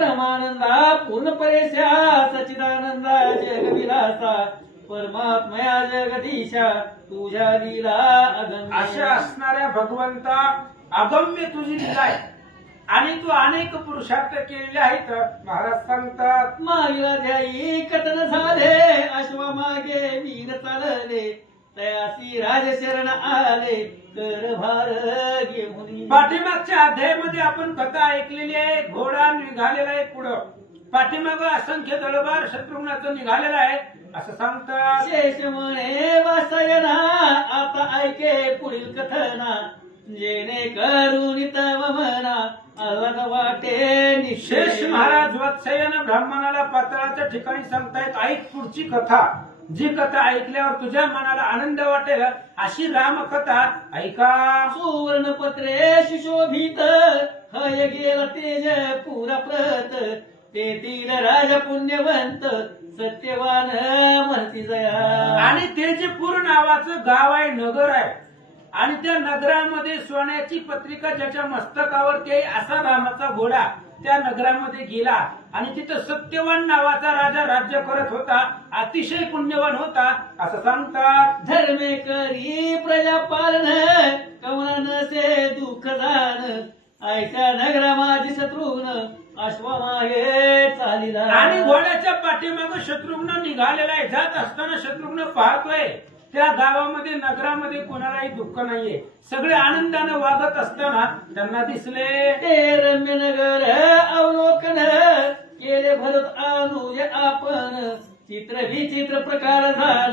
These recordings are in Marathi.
ब्रह्मानंदा पूर्ण परेशा सचिदानंदा जगविलासा परमात्मया जगदीशा तुझ्या लीला अगम्य. अशा असणाऱ्या भगवंता अगम्य तुझी लीला आहे आणि तू अनेक पुरुषार्थ केलेले आहेत. महाराज सांगतात मागीला ध्यायी कथन झाले अश्वमागे वीर चालले तयासी राजशरण आले कर भार घेऊन. पाठीमागच्या अध्यायामध्ये आपण कथा ऐकलेली आहे. घोडा निघालेला आहे पुढं, पाठीमाग असंख्य दळबार शत्रुघ्नाचं निघालेला आहे असं सांगतात. शेष म्हणे वासयना आता ऐके पुढील कथना जेणे करून तव मना अलग वाटे निशेष. शेष महाराज वत्सयन ब्राह्मणाला पाताळाच्या ठिकाणी सांगतायत ऐक पुढची कथा. जी कथा ऐकल्यावर तुझ्या मनाला आनंद वाटेल अशी रामकथा ऐका. सुवर्ण पत्रे सुशोभित हय गेल तेज पुरा प्रत तेथील राजा पुण्यवंत सत्यवान म्हणती जया. आणि ते जे पूर्ण नावाचं गाव आहे, नगर आहे आणि त्या नगरामध्ये सोन्याची पत्रिका ज्याच्या मस्तकावरती आहे असा रामाचा घोडा त्या नगरामध्ये गेला आणि तिथं सत्यवान नावाचा राजा राज्य करत होता. अतिशय पुण्यवान होता असं सांगतात. धर्मे करी प्रजा पालन कवन नसे दुःख जाण ऐका नगरा माझी शत्रुघ्न अश्वमागे चालिला. आणि घोड्याच्या पाठीमाग शत्रुघ्न निघालेला आहे. जात असताना शत्रुघ्न पाहतोय त्या गावामध्ये नगरामध्ये कोणालाही दुःख नाहीये, सगळे आनंदाने वागत असताना त्यांना दिसले. ते रम्य नगर अवलोकन केले भरत अनुज आपण चित्र विचित्र प्रकार झाल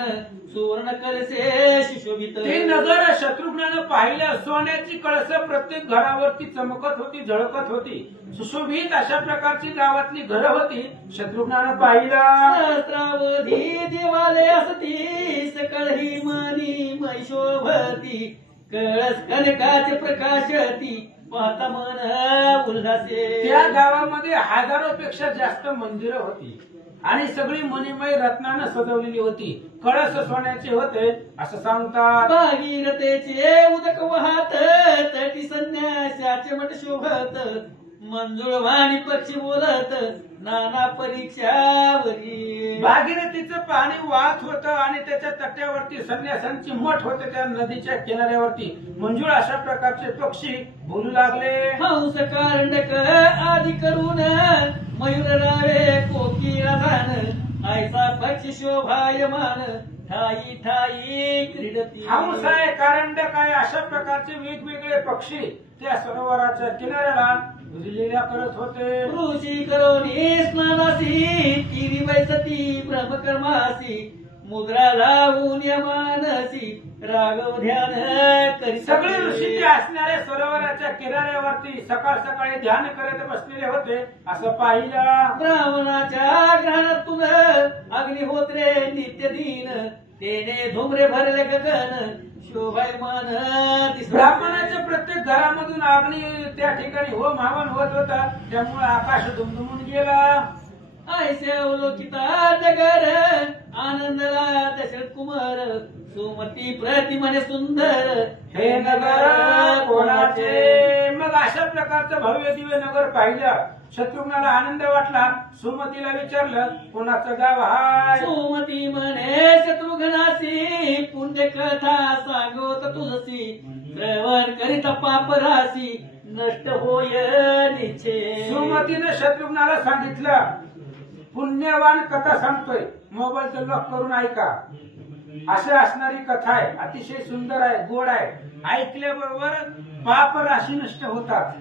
सुवर्ण कळसे सुशोभित. ते नगर शत्रुघ्नानं पाहिलं. सोन्याची कळस प्रत्येक घरावरती चमकत होती, झळकत होती. सुशोभित अशा प्रकारची गावातली घरं होती. शत्रुघ्नानं पाहिलं. सहस्रावधी देवालय असती सकळ ही मनी मैशोभती कळस कनकाचे प्रकाशती पाहता मन उल्हासे. त्या गावामध्ये हजारोपेक्षा जास्त मंदिरं होती आणि सगळी मणिमय रत्नानं सजवलेली होती. कळस सोन्याचे होते असं सांगतात. भागीरथेचे उदक वाहत तटी संन्यासाचे मठ शोभत मंजुळ वाणी पक्षी बोलत नाना परीक्षावरी. भागीरथीचं पाणी वाहत होतं आणि त्याच्या तट्यावरती संन्यासांची मठ होते. त्या नदीच्या किनाऱ्यावरती मंजुळ अशा प्रकारचे पक्षी बोलू लागले. हंस कारंडक आदी करून मयूर रावे कोकिळा जाण ऐसा पक्षी शोभायमान ठाई ठाई क्रीडती. हंस आहे, कारंडक आहे, अशा प्रकारचे वेगवेगळे पक्षी त्या सरोवराच्या किनाऱ्याला लीला करत होते. ऋषी करोनी स्नानासी तिरी वैसती ब्रह्मकर्मासी मुद्रा लावून यमानसी राघव ध्यान करी. सगळे ऋषी ते असणाऱ्या सरोवराच्या किनाऱ्यावरती सकाळ सकाळी ध्यान करत बसलेले होते असं पाहिलं. ब्राह्मणाच्या ग्रहणातून अग्निहोत्रे नित्य दिन तेने धुमरे भरले गगन शोभायमान दिसत. ब्राह्मणाच्या प्रत्येक घरामधून अग्नी त्या ठिकाणी होम हवन होत होता. त्यामुळे आकाश दुमदुमून गेला. ऐसे अवलोकिता नगर आनंदला दशरथ कुमार सुमती प्रतिमने सुंदर हे नगर कोणाचे. मग अशा प्रकारचं भव्य दिव्य नगर पाहिलं. शत्रुघ्नाला आनंद वाटला. सुमतीला विचारलं कोणाचं गाव हाय. सुमती म्हणे शत्रुघ्नासी पुण्य कथा सांगोत तुलसी श्रवण करीत पाप राशी नष्ट होय निश्चय. सुमतीने शत्रुघ्नाला सांगितलं पुण्यवान कथा सांगतोय, मोबाईलचं लॉक करून ऐका. अशी असणारी कथा आहे. अतिशय सुंदर आहे, गोड आहे. ऐकल्याबरोबर पाप राशी नष्ट होतात.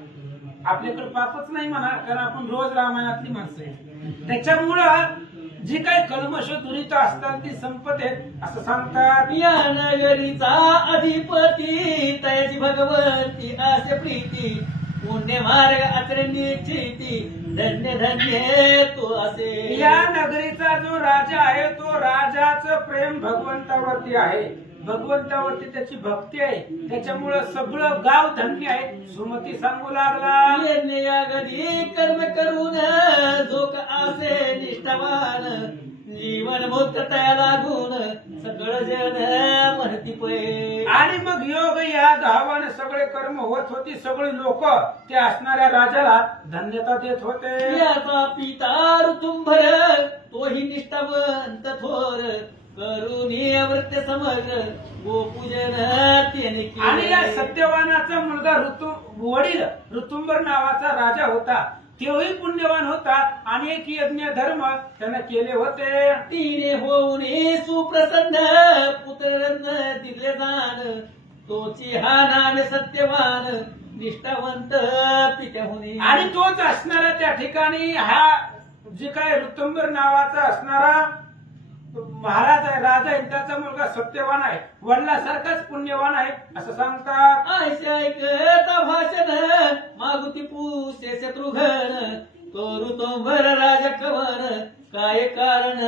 आपल्याकडे पापच नाही म्हणा, कारण आपण रोज रामायणातली माणसं आहे. त्याच्यामुळं जी काही कल्मश दुरित असतात ती संपत आहेत असं सांगतात. या नगरीचा अधिपती तयाची भगवती असे प्रीती पुण्य मार्ग आचरण निश्चिती धन्य धन्य तो असे. या नगरीचा जो राजा आहे तो राजाचं प्रेम भगवंतावरती आहे. भगवंतावरती त्याची भक्ती आहे. त्याच्यामुळं सगळं गाव धन्य आहे. सुमती सांगू लागला येणे या गदी कर्म करून जोक असे निष्ठावान जीवन मुक्त तया लागून सगळं जन म्हणती पै. आणि मग योग या गावाने सगळे कर्म यज्ञधर्म होत होती, सगळी लोक ते असणाऱ्या राजाला धन्यता देत होते. याचा पिता ऋतुंभर तोही निष्ठावंत थोर करुणी अवृत्य समग्र गोपूजन त्याने आणि या केले. सत्यवानाचा मुलगा वडील ऋतुंबर नावाचा राजा होता, तोही पुण्यवान होता. अनेक यज्ञ धर्म त्याने केले होते. तिने होऊन सुप्रसन्न पुत्ररत्न दिले जाण तोची हा नाम सत्यवान निष्ठावंत पित्याहुनी. आणि तोच असणारा त्या ठिकाणी हा जे काय ऋतुंबर नावाचा असणारा महाराज आहे, राजा आहे, त्याचा मुलगा सत्यवान आहे, वडिलासारखाच पुण्यवान आहे असं सांगतात. ऐसे ऐकता भाषण मागुती पूसे शत्रुघ्न करू तो भर राजा कवन काय कारण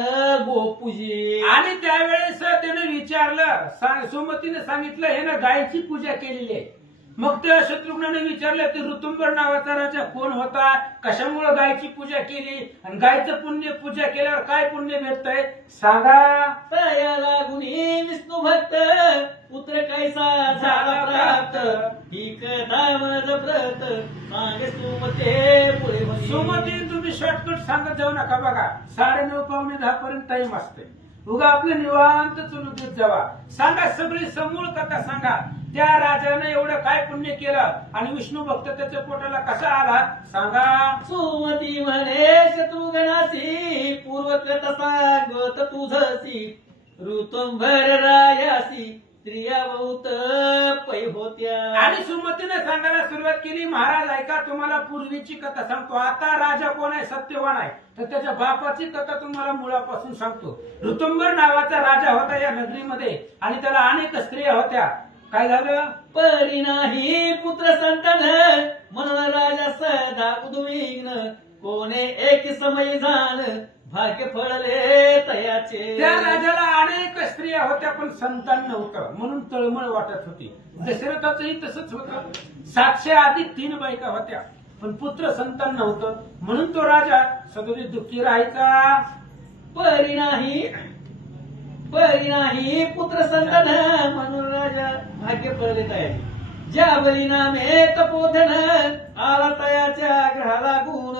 गोपूजी. आणि त्यावेळेस त्याने विचारलं, सुमतीने सांगितलं हे ना गायची पूजा केलेली आहे. मग त्या शत्रुघ्नाने विचारलं की ऋतुंबर नावाचा राजा कोण होता, कशामुळे गायची पूजा केली आणि गायचं पुण्य पूजा केल्यावर काय पुण्य भेटतंय सांगा. तया लागुनी विष्णू भक्त पुत्र कैसा झाला प्राप्त ही कथा मज व्रत सांगे सुमते पुढे म्हणे. सुमती तुम्ही शॉर्टकट सांगत जाऊ नका बघा, 9:30 पावणे 10 पर्यंत टाइम असते. उगा आपलं निवांत चलू देत जावा. सांगा सगळी समूळ कथा सांगा. त्या राजाने एवढं काय पुण्य केलं आणि विष्णू भक्त त्याच्या पोटाला कसा आला सांगा. सुमती म्हणे शत्रुघ्नासी पूर्वकृत सांगत तुझसी ऋतुंभर रायासी स्त्रिया बहुत पै होत्या. आणि सुमतीने सांगायला सुरुवात केली, महाराज ऐका तुम्हाला पूर्वीची कथा सांगतो. आता राजा कोण आहे, सत्यवान आहे, तर त्याच्या बापाची कथा तुम्हाला मुळापासून सांगतो. ऋतुंबर नावाचा राजा होता या नगरीमध्ये आणि त्याला अनेक स्त्रिया होत्या. काय झालं, परी नाही पुत्र संतान म्हणून राजा सदा उद्विग्न कोणे एक समय जाण भाग्य फळले तयाचे. त्या राजाला अनेक स्त्रिया होत्या पण संतान नव्हतं म्हणून तळमळ वाटत होती. दशरथाचंही तसंच होतं. 700 अधिक 3 बायका होत्या पण पुत्र संतान नव्हतं म्हणून तो राजा सदोदित दुःखी राहायचा. परी नाही पुत्र संतान म्हणून राजा भाग्य फळले तयाचे. ज्या बळी नामे तपोधन आला तयाच्या ग्रहाला गुण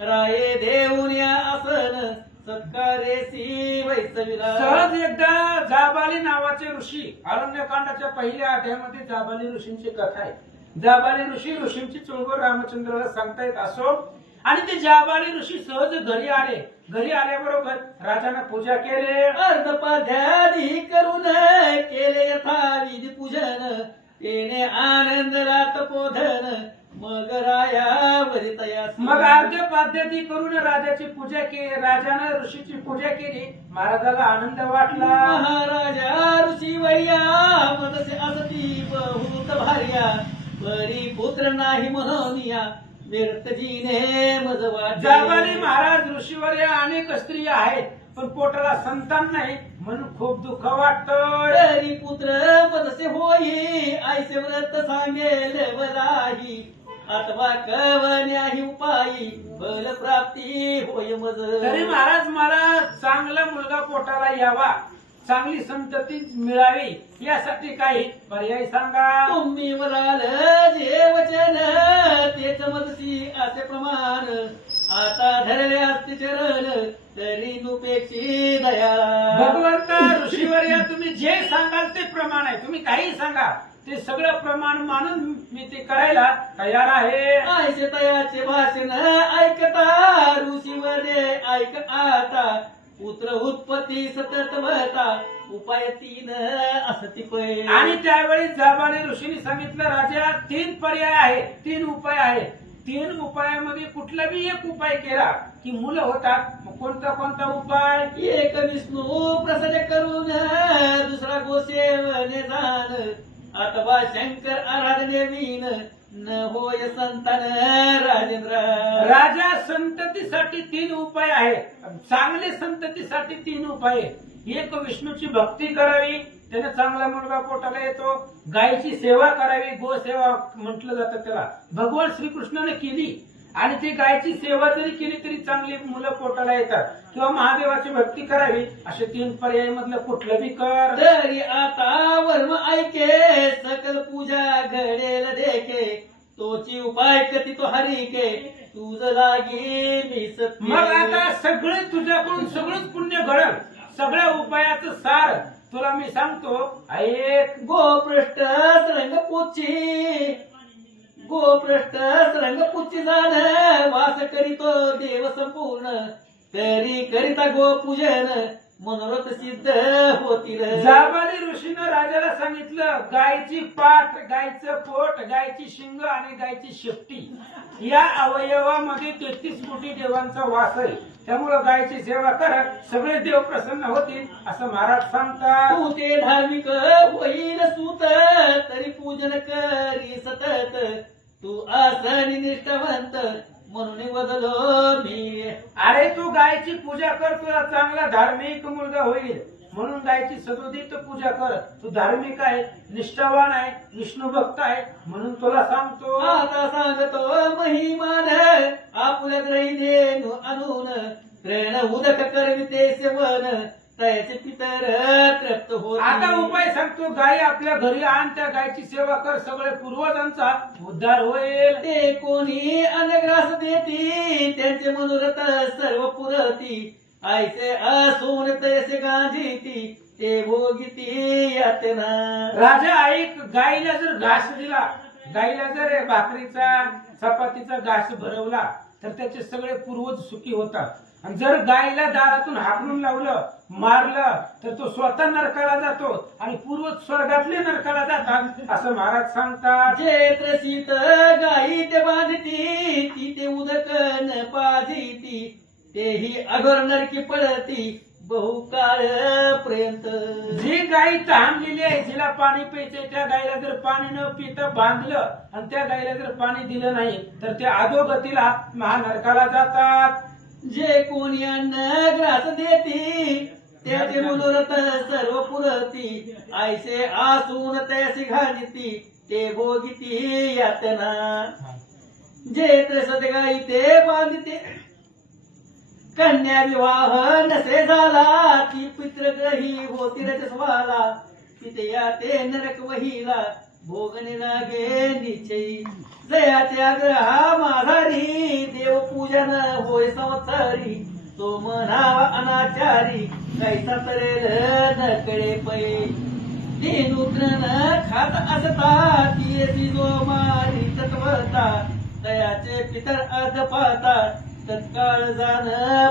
राये देऊन या आसन सत्कारेसी वैसविला. सहज एकदा जाबाली नावाचे ऋषी, अरण्यकांडाच्या पहिल्या अध्यायामध्ये जाबाली ऋषींची कथा आहे. जाबाली ऋषींची चुळबुळ रामचंद्राला सांगतायत असो. आणि ते जाबाली ऋषी सहज घरी आले. घरी आल्याबरोबर राजाने पूजा केले. अर्धपाध्यादी करून केले यथाविधी पूजन तेने आनंद रात पोधन मग रायावरी तयास. मग अर्ध्य पाद्याती करून राजाची पूजा केली. राजाने ऋषीची पूजा केली. महाराजाला आनंद वाटला. महाराजा ऋषी वैया मनसे असती बहुत भार्या परी पुत्र नाही म्हणून या व्यर्थ जीने मज जाबाली महाराज ऋषीवर या अनेक स्त्रिया आहेत पण पोटाला संतान नाही म्हणून खूप दुःख वाटतं. तरी पुत्र पदसे होई ऐसे व्रत सांगेल वराही अथवा कवण्याही उपायी बल प्राप्ती होय मज. तरी महाराज मला चांगला मुलगा पोटाला यावा, चांगली संतती मिळावी यासाठी काही पर्याय सांगा. तुम्ही वराल जे वचन तेच मजसी असे प्रमाण आता धरले असते चरण तरी नुपेक्षी दया. भगवंता ऋषीवर्या तुम्ही जे सांगाल ते प्रमाण आहे. तुम्ही काही सांगा ते सगळं प्रमाण मानून मी ते करायला तयार आहे. ऐसे तयाचे भाषण ऐकता ऋषीवरे ऐक आता पुत्र उत्पत्ती सतत वहता उपाय 3 असती पै. आणि त्यावेळी जाबाली ऋषींनी सांगितलं राजा 3 पर्याय आहे, 3 उपाय आहे. 3 उपायामध्ये कुठलाही एक उपाय केला की मुलं होतात. मग कोणता उपाय. एक विष्णू प्रसन्न करून दुसरा गोसेवने जाण अथवा शंकर आराधने विन न होय संतान राजेंद्र. राजा संततीसाठी 3 उपाय आहेत. चांगले संततीसाठी 3 उपाय आहेत. एक विष्णूची भक्ती करावी, त्याने चांगला मुलगा पोटाला येतो. गायीची सेवा करावी, गोसेवा म्हटलं जातं त्याला, भगवान श्रीकृष्णाने केली. आणि ती गायची सेवा जरी केली तरी चांगली मुलं पोटाला येतात, किंवा महादेवाची भक्ती करावी, असे 3 पर्याय मधलं कुठलं बी कर. तरी आता वर्म ऐके सकल पूजा घडेल देखे तोची उपाय कती तो हरिके तुझ लागी मी सत्य. मग आता सगळे तुझ्याकडून सगळंच पुण्य घडल, सगळ्या उपायाचं सार तुला मी सांगतो ऐक. गोपृष्ठ रंगपूची गोपृष्ठ रंगपूची जाण वास करीतो देव संपूर्ण तरी करिता गोपूजन मनोरथ सिद्ध होतील. जाबाली ऋषीनं राजाला सांगितलं, गायची पाठ, गायचं पोट, गायची शिंग आणि गायची शेपटी या अवयवामध्ये 33 कोटी देवांचा वास आहे. त्यामुळं गायची सेवा कर, सगळे देव प्रसन्न होतील असं महाराज सांगतात. तू ते धार्मिक होईल सूत तरी पूजन करी सतत तू आसनी निष्ठावंत म्हणून बदलो मी. अरे तू गायची पूजा कर, तुला चांगला धार्मिक मुलगा होईल म्हणून गायची सदोदित पूजा कर. तू धार्मिक आहे, निष्ठावान आहे, विष्णू भक्त आहे म्हणून तुला सांगतो. आता सांगतो महिमान आपुल्या ग्रही देणू आणून प्रेण उदक करविते सेवन त्याचे पितर तृप्त होत. आता उपाय सांगतो, गाय आपल्या घरी आण, त्या गायची सेवा कर, सगळे पूर्वजांचा उद्धार होईल. ते कोणी अन्नग्रास देती त्यांचे मनोरथ सर्व पुरती ऐसे असून तैसे गांजीती ते भोगिती यातना. राजा ऐक, गायीला जर घास दिला, गायीला जर भाकरीचा चपातीचा घास भरवला तर त्याचे सगळे पूर्वज सुखी होतात. आणि जर गायीला दारातून हाकलून लावलं, मारलं तर तो स्वतः नरकाला जातो आणि पूर्वज स्वर्गातले नरकाला जातात असं महाराज सांगतात. जे त्रसित गाई ते बांधती ती ते उदक न पाजिती तेही अघोर नरकी पडती बहुकाळ पर्यंत. जी गायी तहानलेली आहे, जिला पाणी प्यायचंय, त्या गायीला जर पाणी न पिता बांधलं आणि त्या गायीला जर पाणी दिलं नाही तर त्या अधोगतीला महानरकाला जातात. जे कोणी अन्न ग्रास देती त्याचे मनोरथ सर्व पुरती ऐसे आसून तैसे घालिती ते भोगिती यातना. जे त्रसत गाई ते बांधते कन्या विवाह नसे झाला ती पितृग्रही होती रजस्वाला तिथे या ते नरक वहिला भोगणे लागे निश्चयी. जयाचे आग्रहा माघारी देव पूजन होय संवत्सरी तो म्हणावा अनाचारी कैसा तरेल नकडे पै. दिनुग्न खात असता ती जो मारी तत्वता तयाचे पितर अधपाता तत्काळ जाण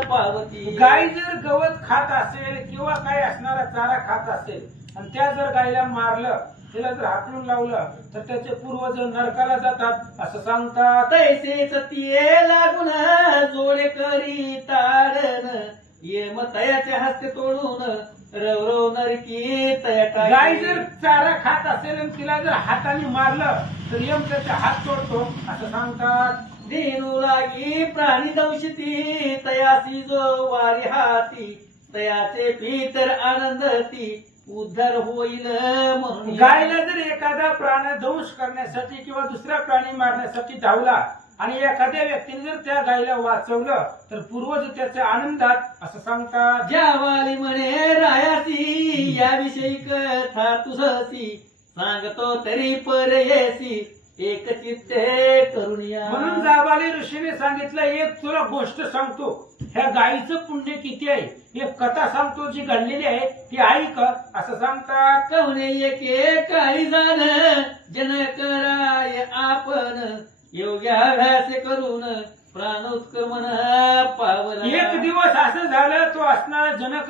पावती. गाय जर गवत खात असेल किंवा काय असणारा चारा खात असेल आणि त्या जर गायीला मारलं, तिला जर हाकलून लावलं तर त्याचे पूर्वज नरकाला जातात असं सांगतात. तैसेच तिये लागून जोडे करी ताडन येम तयाचे हस्ते तोडून रवरव नरकी तया. गाय जर चारा खात असेल आणि तिला जर हाताने मारलं तर यम त्याचे हात तोडतो असं सांगतात. देणू लागी प्राणी दंशिती तयासी जो वारी हाती तयाचे पितर आनंदती उद्धार होईल म्हणून. गायला जर एखादा प्राण दंश करण्यासाठी किंवा दुसरा प्राणी मारण्यासाठी धावला आणि एखाद्या व्यक्तीने जर त्या गायीला वाचवलं तर पूर्वज त्याच्या आनंदात असं सांगतात. ज्या वाली म्हणे रायासी याविषयी कथा तुझसी सांगतो तरी परयेसी एक चित्ते करुणिया. म्हणून जाबाली ऋषीने सांगितलं, एक तुला गोष्ट सांगतो, ह्या गायीचं पुण्य किती आहे, एक कथा सांगतो जी घडलेली आहे ती ऐक असं सांगतात. कवने एके काळी जाण जन कराय आपण योग्याभ्यास करून प्राणोत्क्रमण पावला. एक दिवस असं झालं, तो असणारा जनक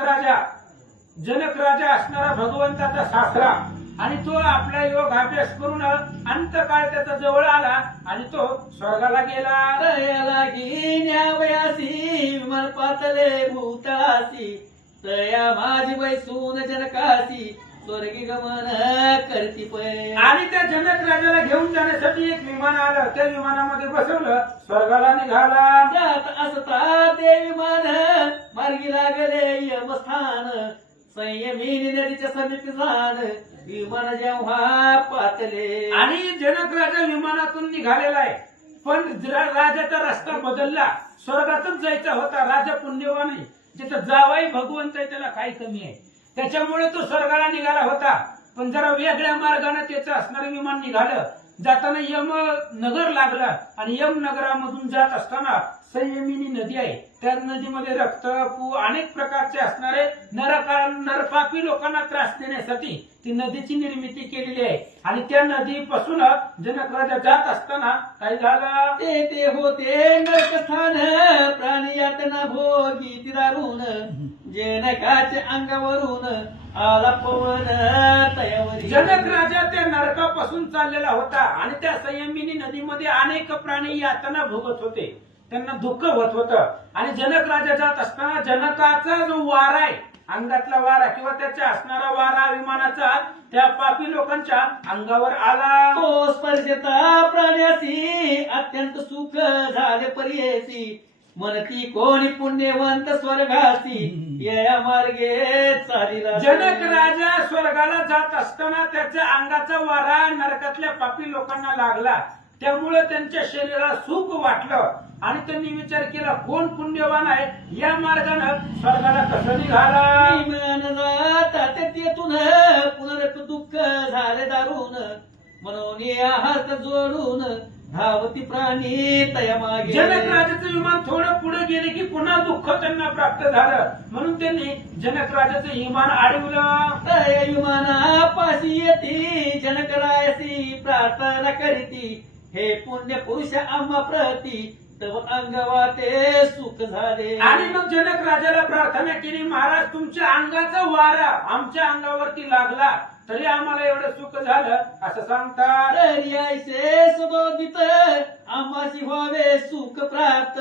राजा असणारा भगवंताचा सासरा आणि तो आपला योग अभ्यास करून अंतकाळ त्याचा जवळ आला आणि तो स्वर्गाला गेला. तया लागी न्यावयासी विमान पातले भूतासी तया माझी बैसून जनकासी स्वर्गी गमन करती पै. आणि त्या जनक राजाला घेऊन जाण्यासाठी एक विमान आलं, त्या विमानामध्ये बसवलं, स्वर्गाला निघाला. जात असता ते विमान मार्गी लागले यमस्थान संयमी नदीच्या समीप जाण विमान जेव्हा पातले. आणि जनक राजा विमानातून निघालेला आहे पण राजाचा रस्ता बदलला. स्वर्गातच जायचा होता. राजा पुण्यवान आहे, जिथं जावाई भगवंत आहे त्याला काही कमी आहे. त्याच्यामुळे तो स्वर्गाला निघाला होता. पण जरा वेगळ्या मार्गाने त्याचं असणारं विमान निघालं. जाताना यम नगर लागला आणि यम नगरामधून जात असताना संयमिनी नदी आहे. त्या नदीमध्ये रक्त पू अनेक प्रकारचे असणारे नरपापी लोकांना त्रास देण्यासाठी ती नदीची निर्मिती केलेली आहे. आणि त्या नदीपासून जनक राजा जात असताना काय झालं, ते होते नरकस्थान प्राणी यातना भोगी तिरारून जनकाच्या अंगावरून आला पवन तयावरी. जनक राजा त्या नरकापासून चाललेला होता आणि त्या संयमिनी नदीमध्ये अनेक प्राणी यातना भोगत होते. त्यांना दुःख होत होतं. आणि जनक राजा जात असताना जनकाचा जो वारा आहे, अंगातला वारा किंवा त्याच्या असणारा वारा विमानाचा त्या पापी लोकांच्या अंगावर आला. तो स्पर्शता प्राण्यासी अत्यंत सुख झाले पर्येसी म्हणती कोणी पुण्यवंत स्वर्गासी या मार्गे चालिला. जनक राजा स्वर्गाला जात असताना त्याच्या अंगाचा वारा नरकातल्या पापी लोकांना लागला. त्यामुळे त्यांच्या शरीराला सुख वाटलं आणि त्यांनी विचार केला कोण पुण्यवान आहे, या मार्गानं स्वर्गाला कसं निघाला. विमान जातात तेथून पुनरप दुःख झाले दारून म्हणून या हात जोडून धावती प्राणी तया मागे. जनक राजाचं विमान थोडं पुढे गेले की पुन्हा दुःख त्यांना प्राप्त झालं. म्हणून त्यांनी जनक राजाचं विमान अडवलं. तया विमाना पाशी येती जनकरायसी प्रार्थना करीती हे पुण्य पुरुष आम्हा प्रती तव अंगवाते सुख झाले. आणि मग जनक राजाला प्रार्थना केली, महाराज तुमच्या अंगाचा वारा आमच्या अंगावरती लागला तरी आम्हाला एवढं सुख झालं असं सांगतात. तरी ऐसे सुबोधित आम्हाशी व्हावे सुख प्राप्त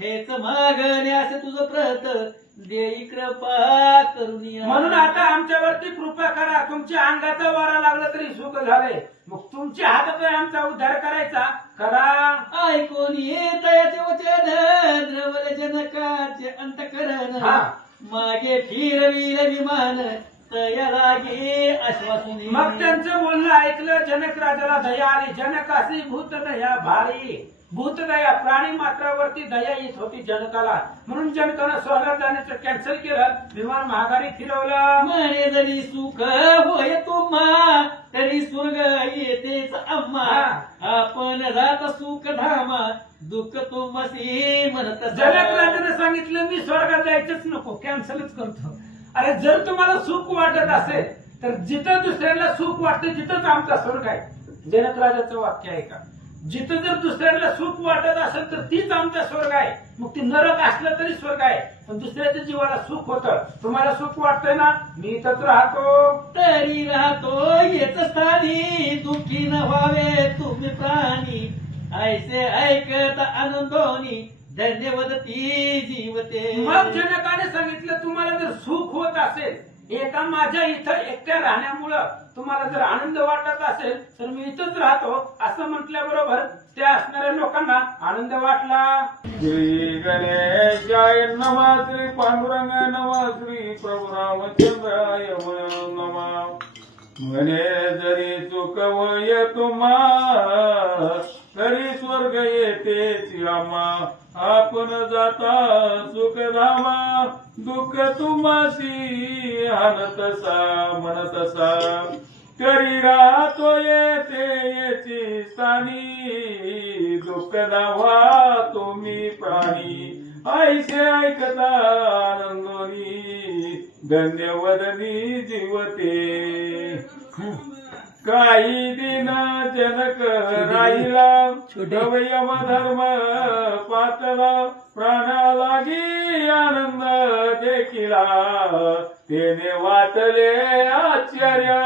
हेच मागण्यास तुझं प्रत देई कृपा करुणी. म्हणून आता आमच्यावरती कृपा करा. तुमच्या अंगाचा वारा लागला तरी सुख झाले. मग तुमच्या हातात आमचा उद्धार करायचा करा. ऐकून तयाचे वचन द्रवल जनकाचे अंतकरण मागे फिरविल विमान तया लागे आश्वासुनी. मग त्यांचं बोलणं ऐकलं. जनक राजाला दया आली. जनकाशी भूत दया भारी. भूत दया प्राणी मात्रावरती दया येत होती जनकाला. म्हणून जनकानं स्वर्गात जाण्याचं कॅन्सल केलं. विमान महागारी फिरवलं. म्हणे जरी सुख होय तुम्हा तरी स्वर्ग येतेच आम्हा आपण जात सुख धामा दुःख तुम्हासी म्हणत. जनक राजाने सांगितलं मी स्वर्गात जायचंच नको, कॅन्सलच करतो. अरे जर तुम्हाला सुख वाटत असेल तर जिथं दुसऱ्याला सुख वाटतं तिथंच आमचा स्वर्ग आहे. जनक राजाचं वाक्य आहे का? जिथं जर दुसऱ्याला सुख वाटत असेल तर तीच आमचा स्वर्ग आहे. मग ती नरक असलं तरी स्वर्ग आहे. पण दुसऱ्याच्या जीवाला सुख होतं. तुम्हाला सुख वाटतंय ना, मी इथंच राहतो. तरी राहतो येत स्थानी दुःखी न व्हावे तुम्ही प्राणी ऐसे ऐकत आनंदोनी धन्यवदती जीवते. मग जनकाने सांगितलं तुम्हाला जर सुख होत असेल, एका माझ्या इथं एकट्या राहण्यामुळं तुम्हाला जर आनंद वाटत असेल तर मी इथंच राहतो असं म्हटल्याबरोबर त्या असणाऱ्या लोकांना आनंद वाटला. श्री गणेशाय नमः, श्री पांडुरंग नमः, श्री प्रभु रामचंद्राय नमः. म्हणे जरी सुख होय तुम्हा तरी स्वर्ग येतेच आम्हा आपण जाता सुखधामा दुःख तुम्हासी हानतसा म्हणतसा तरी राहतो येते येची स्थानी दुःख दावा तुम्ही प्राणी ऐसे ऐकता आनंदोनी धन्यवदनी जीवते. काही दिन जनक राहिला यम धर्म पातला प्राणा लागी आनंद देखिला तेने वाटले आश्चर्य.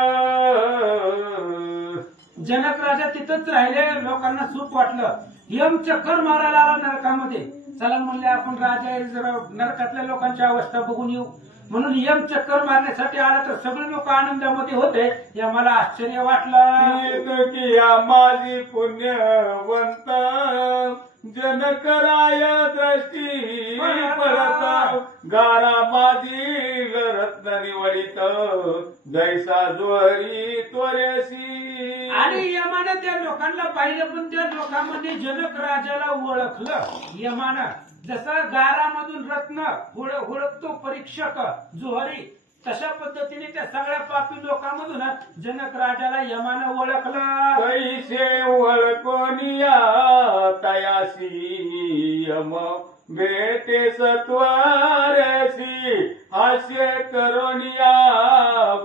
जनक राजा तिथंच राहिले. लोकांना सुख वाटलं. यम चक्कर मारायला आला नरकामध्ये. चला म्हणले आपण राजा जरा नरकातल्या लोकांची अवस्था बघून येऊ. म्हणून यम चक्कर मारण्यासाठी आला तर सगळे लोक आनंदामध्ये होते. या मला आश्चर्य वाटलं की माझी पुण्यवंत जनकराय दृष्टी पडता गारा माझी रत्न निवडित जैसा ज्वरी त्वरेसी. आणि यमानं त्या लोकांना पाहिलं, पण त्या लोकांमध्ये जनक राजाला ओळखलं यमानं. जसं गारामधून रत्न हुडकतो परीक्षक जुहरी, तशा पद्धतीने त्या सगळ्या पापी लोकांमधून जनक राजाला यमानं ओळखलं. कैसे ओळखोनिया तयासी यम भेटे सत्वारसी हास्य करोनिया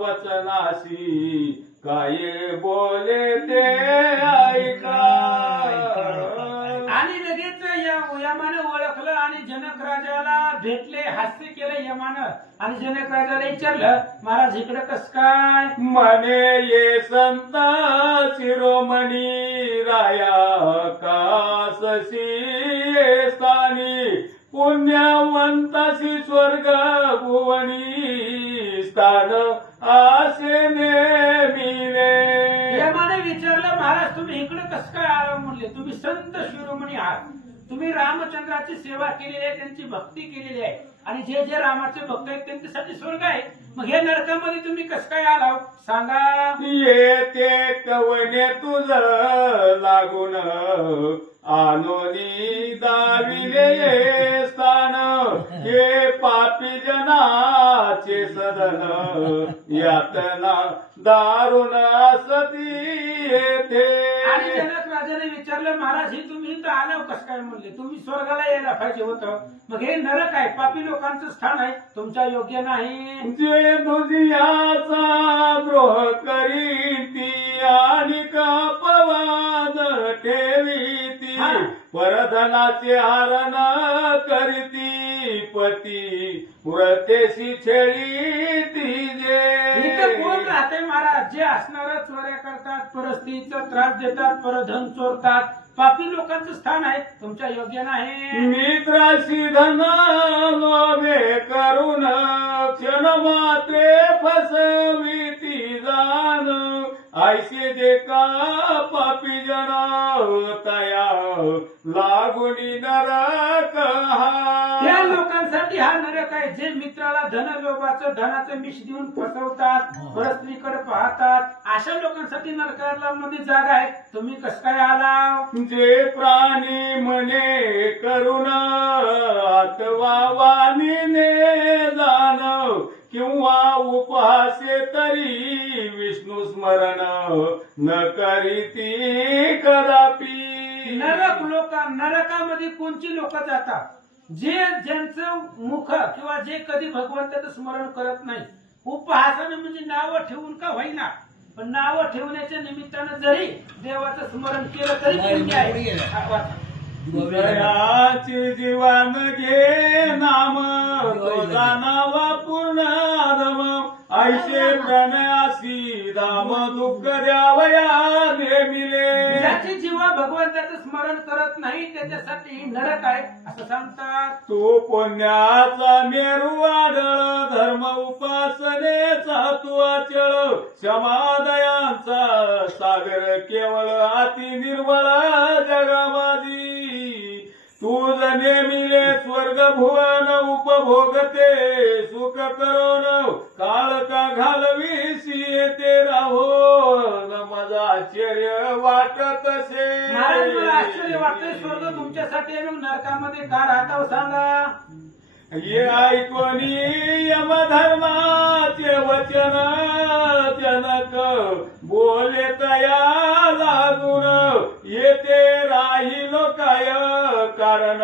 वचनासी काय बोले ते ऐका. आणि लगेच यमानं ओळखलं आणि जनक राजाला भेटले, हास्य केलं यमानं. आणि जनक राजाला विचारलं, महाराज इकडे कस काय? मने ये संत शिरोमणी राया काससी स्थानी पुण्यवंतासी स्वर्ग भुवनी स्थान आसे नेमिले. यमाने विचारलं, महाराज तुम्ही इकडे कस काय आला? म्हणले, तुम्ही संत शिरोमणी आहात, तुम्ही रामचंद्राची सेवा केलेली आहे, त्यांची भक्ती केलेली आहे, आणि जे जे रामाचे भक्त आहेत त्यांच्यासाठी स्वर्ग आहे. मग हे नरकामध्ये तुम्ही कस काय आला सांगा? येते कवने तुझ लागून आनोनी दाविले स्थान हे पापी जनाचे सदन यातना दारुण असती येथे. आणि जनक राजाने विचारलं, महाराज हे तुम्ही इथं आला कस काय? म्हणले, तुम्ही स्वर्गाला यायला पाहिजे होतं, मग हे नरक आहे, पापी लोकांचं स्थान आहे, तुमच्या योग्य नाही. जे दुजियाचा द्रोह करीती आणि अपवाद ठेवीती परधनाचे हरण करीती पती व्रतेशी छेडीती इथं कोण जे. राहते महाराज? जे असणारा चोऱ्या करतात, परिस्थितीचा त्रास देतात, परधन चोरतात, पापी लोकांचं स्थान आहे, तुमच्या योग्य नाही. मित्राशी धन लोभे करून क्षण मात्रे फसविती जाण ऐसे जे का पापी जन तया लागुनी नरक त्या हा. लोकांसाठी हा नरक आहे, जे मित्राला धनाचं मिश देऊन फसवतात, परस्त्रीकडे पाहतात, अशा लोकांसाठी नरकाला मध्ये जागा आहे. तुम्ही कस काय आला? जे प्राणी म्हणे करुण अथवा वाणीने जाण किंवा उपहासे तरी विष्णू स्मरण न करीती कदापि. नरकामध्ये कोणची लोक जातात? ज्यांचं मुख किंवा जे कधी भगवंताचं स्मरण करत नाही. उपहासानं म्हणजे नावं ठेवून का होईना, पण नावं ठेवण्याच्या निमित्तानं जरी देवाचं स्मरण केलं तरी पुण्य आहे. हा, वाचा. दयाची जीवन घे नाम तो जाणावा पूर्ण धम ऐसे प्रणयासी धाम दुःख द्यावया नेमिले. ज्याची जीवा भगवंताचं स्मरण करत नाही त्याच्यासाठी नरक आहे असं सांगतात. तू पुण्याचा मेरू आढळ धर्म उपासनेचा तू अचळ क्षमादयांचा सागर केवळ अति निर्मळ जगामाजी. तू नेमिले स्वर्ग भुवन उपभोगते सुख करोन काळ का घालवीसी येते राहो न माझा आश्चर्य वाटत महाराज मला आश्चर्य वाटतंय, स्वर्ग तुमच्यासाठी आहे, मग नरकामध्ये का राहता सांगा? ये ऐकोनी यमधर्माचे वचन जनक बोले तया लागून येते राहिलो काय कारण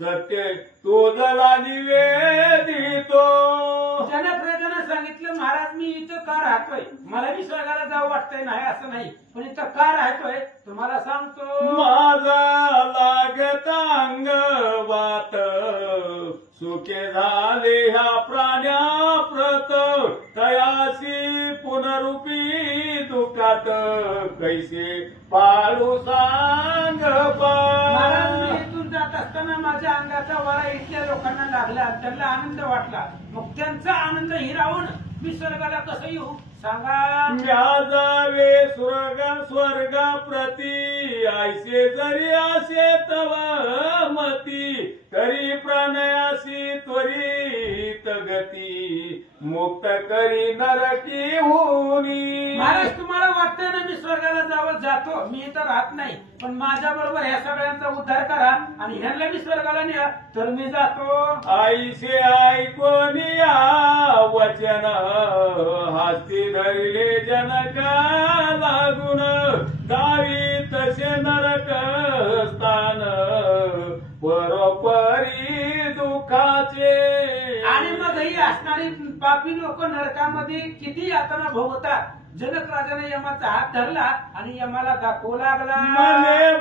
सत्य तो जला निवेदितो. जनक राजाने सांगितलं, महाराज मी इथं का राहतोय? मला मी स्वर्गाला जावं वाटतंय, नाही असं नाही, पण इथं का राहतोय तुम्हाला सांगतो. माझा लागत अंग वात सुखे झाले ह्या प्राण्या प्रत तयासी पुनरुपी दुखात कैसे पाळू सांग महाराज मी इथून जात असताना माझ्या अंगाचा वारा इथल्या लोकांना लागला, त्यांना आनंद वाटला, मग त्यांचा आनंद हिरावून मी स्वर्गाला कसं येऊ सांगा? जावे स्वर्ग प्रती ऐसे जरी असे तव मती तरी प्रणयासी त्वरित गती मुक्त करी नरकी होनी. महाराज तुम्हाला वाटतंय ना मी स्वर्ग जातो, मी इथं राहत नाही, पण माझ्या बरोबर ह्या सगळ्यांचा उद्धार करा आणि ह्यांना मी स्वर्गाला न्या, तर मी जातो. आईसे ऐकून या वचन हाती धरले जनका लागून दावी तसे नरक स्थान परोपरी दुःखाचे. आणि मग ही असणारी पापी लोक नरकामध्ये किती यातना भोगतात. जनक राजाने यमाचा हात धरला आणि यमाला दाखवू लागला, मने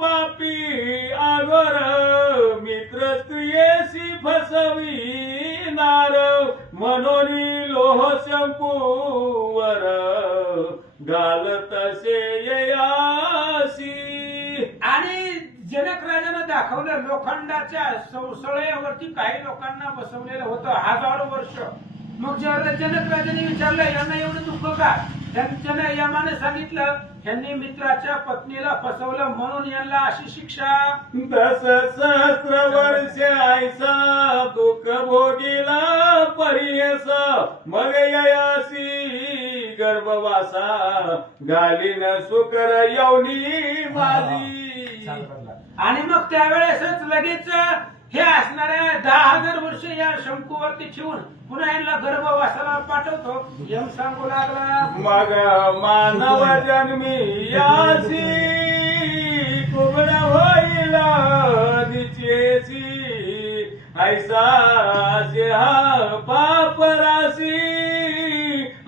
पापी आगोर मित्र स्त्रियेसी फसविनार म्हणून लोह शंकूवर घाल तसे ययासी. आणि जनक राजाने दाखवलं लोखंडाच्या सळयावरती काही लोकांना बसवलेलं होतं हजारो वर्ष. मग जनक राजाने विचारलं यांना एवढं दुःख का. त्यांच्या यमाने सांगितलं यांनी मित्राच्या पत्नीला फसवलं म्हणून यांना अशी शिक्षा. 10 सहस्र वर्ष आयसा दुःख भोगिला परियस मग ययासी गर्भवासा घालीन सुकर यवनी माझी. आणि मग त्यावेळेसच लगेच हे असणाऱ्या 10,000 वर्ष या शंकूवरती ठेवून पुन्हा यांना गर्भवासाला पाठवतो. यम सांगू लागला, मग मानव जन्मी यासी कुबड होईल दिचेसी ऐसा हा पाप राशी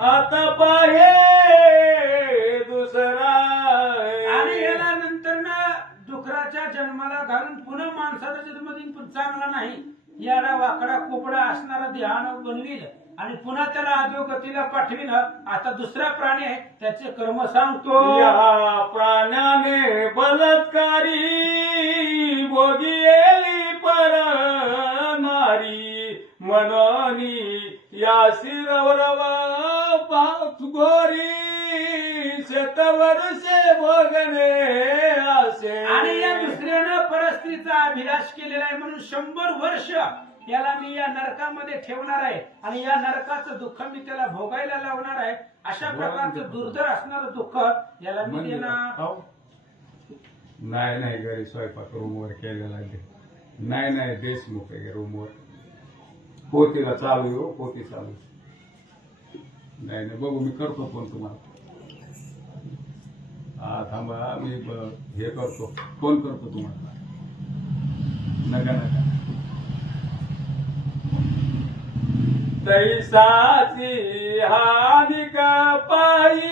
आता पाहे दुसरा. आणि याला नंतर ना डुकराच्या जन्माला घालून पुन्हा माणसाच्या जन्मदिन चांगला नाही, याला वाकडा कोपडा असणारा ध्यान बनविल आणि पुन्हा त्याला अधोगतीला पाठविल. आता दुसरा प्राणी आहे त्याचे कर्म सांगतो. या प्राण्याने बलात्कारी भोगिली पर नारी म्हणून या शिरवरव घोरी शतवर्षे भोगणे असे. आणि या दुसऱ्यानं परस्त्रीचा अभिलाष केलेला आहे म्हणून 100 वर्ष त्याला मी या नरकामध्ये ठेवणार आहे आणि या नरकाचं दुःख मी त्याला भोगायला लावणार आहे. अशा प्रकारचं दुर्धर असणारं दुःख याला मी देणार. नाही घरी स्वयंपाक रूमवर केलेला आहे. नाही देशमुख आहे रूमवर. पोतीला चालू हो, पोती चालू. नाही बघू मी करतो फोन तुम्हाला. हा थांबा मी हे करतो, फोन करतो तुम्हाला. नका तैसाची हानिक पायी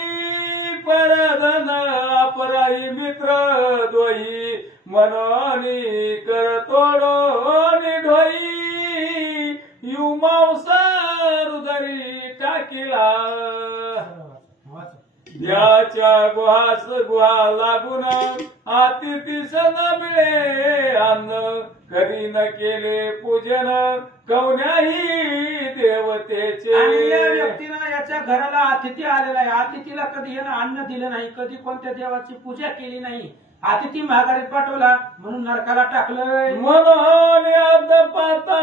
परधन अपराई मित्र दोई म्हणून कर तोडो निढोई यू मांसा हृदरी टाकिला. याच्या गुहा लागून अतिथीस न मिळे अन्न कधी न केले पूजन कवण्याही देवतेचे. आणि या व्यक्तीनं याच्या घराला अतिथी आलेला आहे, अतिथीला कधी यानं अन्न दिलं नाही, कधी कोणत्या देवाची पूजा केली नाही, अतिथी माघारीत पाठवला म्हणून नरकाला टाकलंय. म्हणून याद पाता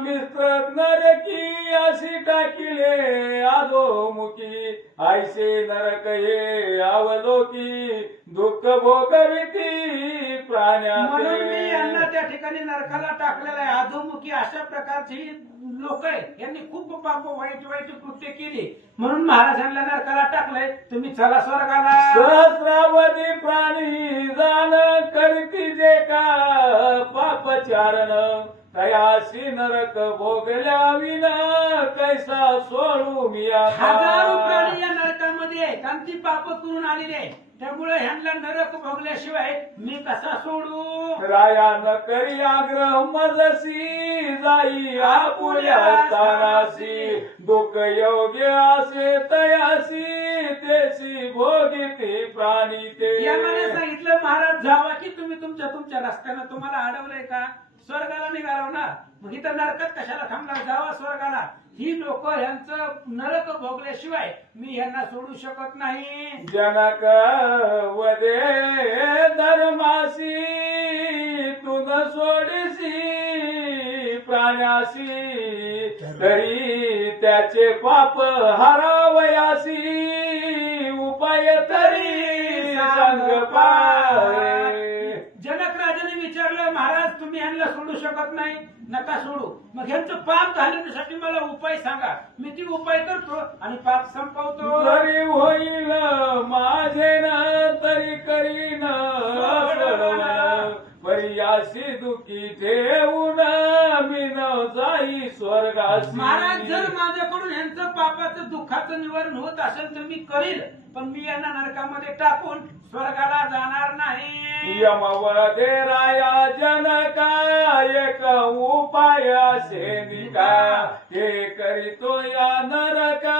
मित्र नरकी अशी टाकिले अधोमुखी ऐसे नरक हे अवलोकी दुःख भोगविती प्राण्या. म्हणून मी यांना त्या ठिकाणी नरकाला टाकलेला आहे. अधोमुखी अशा प्रकारची लोक आहेत, यांनी खूप पाप वाईट कृत्य केली म्हणून महाराजांना नरकाला टाकलंय. तुम्ही चला स्वर्गाला. सहस्रावधी प्राणी जाण करती जे का पापचारण तयासी नरक भोगल्या विना कैसा सोडू मी आता. हजारो प्राणी या नरकामध्ये आहेत आणि ती पाप करून आलेली आहे, त्यामुळे ह्यांना नरक भोगल्याशिवाय मी कसा सोडू. राया न करी आग्रह मजसी जाई आपुल्या स्थानासी दुःख योग्य असे तयासी तेसी भोगिते प्राणी ते. यामध्ये सांगितलं महाराज जावा की तुम्ही तुमच्या रस्त्यानं. तुम्हाला अडवलंय का स्वर्गाला निघालो ना, मग इथं नरकात कशाला थांबला, जावा स्वर्गाला. ही लोक यांचं नरक भोगल्याशिवाय मी यांना सोडू शकत नाही. जनक वदे धर्मासी तुन सोडीसी प्राण्यासी तरी त्याचे पाप हरावयासी उपाय तरी संग पाय. जनक राजाने विचारलं, महाराज तुम्ही यांना सोडू शकत नाही, नका सोडू. मग ह्यांचं पाप घालवण्यासाठी मला उपाय सांगा, मी ती उपाय करतो आणि पाप संपवतो. जरी होईल माझे ना तरी करीन सोडवण, परियाशी दुखी ठेवून मी न जाई स्वर्गासी. महाराज जर माझ्याकडून यांचं पापाचं दुःखाचं निवारण होत असेल तर मी करील, पण मी यांना नरकामध्ये टाकून स्वर्गाला जाणार नाही. यमवदे राया जनका एक उपाय सेनिका, हे करीतो या नरका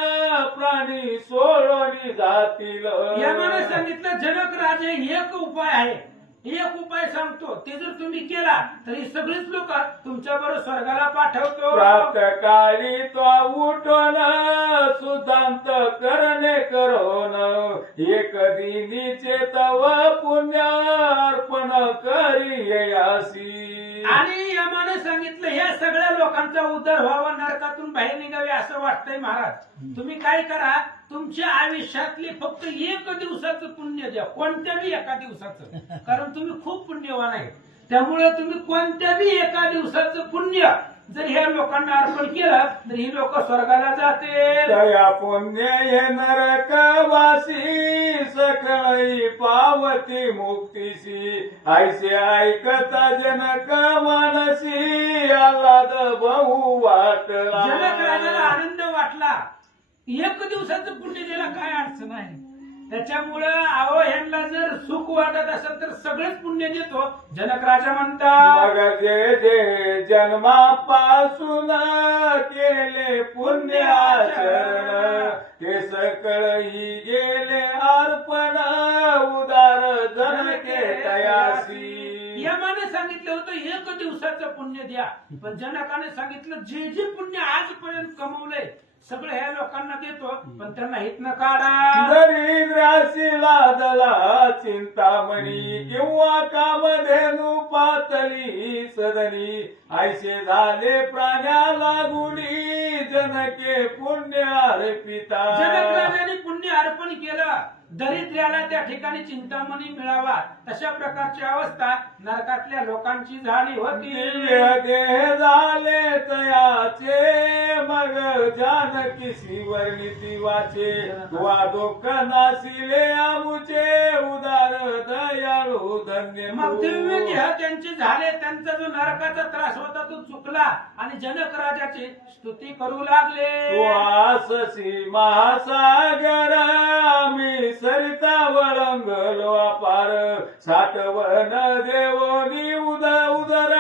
प्राणी सोडून जातील. यामध्ये सांगितलं जनक राजे एक उपाय आहे, एक उपाय सांगतो, ते जर तुम्ही केला तरी सगळीच लोक तुमच्या बरोबर स्वर्गाला पाठवतो. प्रात काळी तो उठून सुदांत करणे करोन, एक दिनीचे तव पुण्य अर्पण करी यासी. आणि यमाने सांगितलं ह्या सगळ्या लोकांचा उद्धार व्हावा, नरकातून बाहेर निघावे असं वाटतंय महाराज. तुम्ही काय करा, तुमच्या आयुष्यातले फक्त एक दिवसाचं पुण्य द्या, कोणत्याही एका दिवसाचं, कारण तुम्ही खूप पुण्यवान आहे. त्यामुळे तुम्ही कोणत्याही एका दिवसाचं पुण्य जर ह्या लोकांना अर्पण केलं तर ही लोक स्वर्गाला जाते. दया पुण्य हे नरकवासी, सकळी पावती मुक्तीसी. ऐसे ऐकता जनक मानसी, आल्हाद बहु वाटला. जनक राजाला आनंद वाटला, एक दिवसाचं पुण्य द्यायला काय अडचण आहे. त्याच्यामुळं अहो ह्यांना जर सुख वाटत असेल तर सगळेच पुण्य देतो. जनक राजा म्हणतात, मग जे जे जन्मापासून केले पुण्य आचरण, ते सकळही गेले अर्पण उदार जनके तयासी. यमाने सांगितलं होतं एक दिवसाचं पुण्य द्या, पण जनकाने सांगितलं जे जे पुण्य आजपर्यंत कमवलंय सगळं ह्या लोकांना देतो, पण त्यांना हितनं काढा. दरिद्राशी लादला चिंतामणी, किंवा कामधेनु पातली सदनी. ऐसे झाले प्राण्याला गुणी, जनके पुण्य अर्पिता. जनक राजाने पुण्य अर्पण केलं, दरिद्र्याला त्या ठिकाणी चिंतामणी मिळावा, तशा प्रकारची अवस्था नरकातल्या लोकांची झाली होती. देह झाले तयाचे, मग जानकी शिवर्णिती वाचे. वा दुःख नाशिले आमुचे, उदार दयाळू धन्य. मग दिव्य देह त्यांचे झाले, त्यांचा जो नरकाचा त्रास होता तो चुकला आणि जनक राजाची स्तुती करू लागले. वाससी महासागर मी सरिता वळंगलो अपार, साठवण देवोनी उदर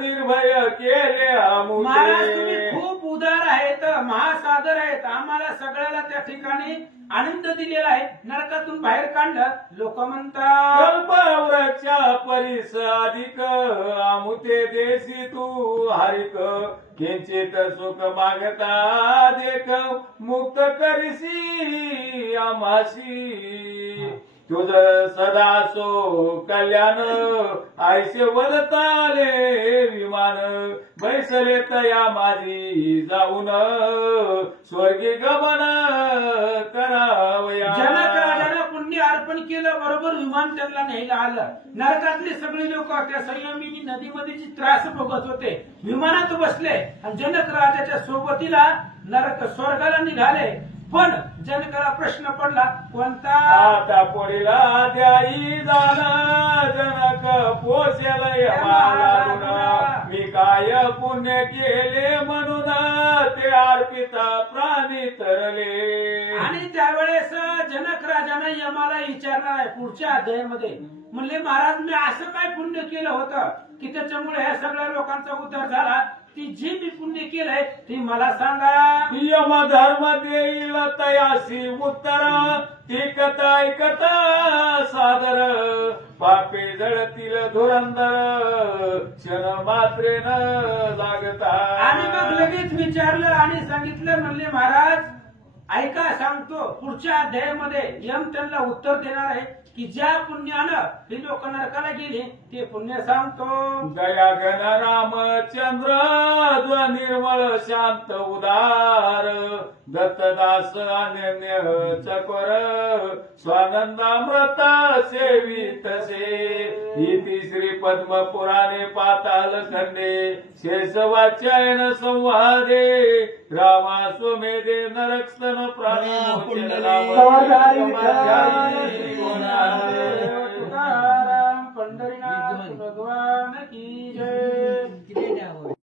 निर्भय केले महाराज तुम्ही आमुचे. खूप उदार आहेत, महासागर आहेत, आम्हाला सगळ्याला त्या ठिकाणी आनंद दिलेला आहे, नरकातून बाहेर काढलं. लोक म्हणतात, कल्पवृक्षा परिस अधिक, आमुते देशी तू हरिक. किंचित सुख मागता देख, मुक्त करिसी आम्हासी. तुझ सदा सो कल्याण, ऐसे वदताले विमान. बैसले तया माझी जाऊन, स्वर्गी गमन करावया. जनक राजानं पुण्य अर्पण केलं, बरोबर विमान त्यांना न्यायला आलं. नरकातले सगळे लोक त्या संयमिनी नदीमध्ये जी त्रास भोगत होते विमानात बसले आणि जनक राजाच्या सोबतीला नरक स्वर्गाला निघाले. पण जनकाला प्रश्न पडला, कोणता? आता पोरीला द्याई जाण, जनक पोसेल यमाला. मी काय पुण्य केले म्हणून ते अर्पिता प्राणी तरले. आणि त्यावेळेस जनक राजाने यमाला विचारणार आहे पुढच्या अध्यायामध्ये, म्हणले महाराज मी असं काय पुण्य केलं होतं की त्याच्यामुळे ह्या सगळ्या लोकांचा उद्धार झाला, ती जे मी पुण्य केलंय ती मला सांगा. यम धर्म देईल तयासी उत्तर, ती कथा ऐकता सादर. पापे जळतील धुरंदर, क्षण मात्रेन लागता. आणि मग लगेच विचारलं आणि सांगितलं, म्हणले महाराज ऐका सांगतो, पुढच्या अध्यायामध्ये यम त्यांना उत्तर देणार आहे की ज्या पुण्यानं ही लोक नरकाला गेली ते पुण्य सांगतो. दया घन रामचंद्र, निर्मळ शांत उदार. दत्तदास अनन्य चकोर स्वानंदामृत सेवितसे इति श्री पद्म पुराणे पाताल खंडे शेषवाच्यायन संवादे रामाश्वमेधे नरकस्तन प्राणी मोचन पुंडलिक राम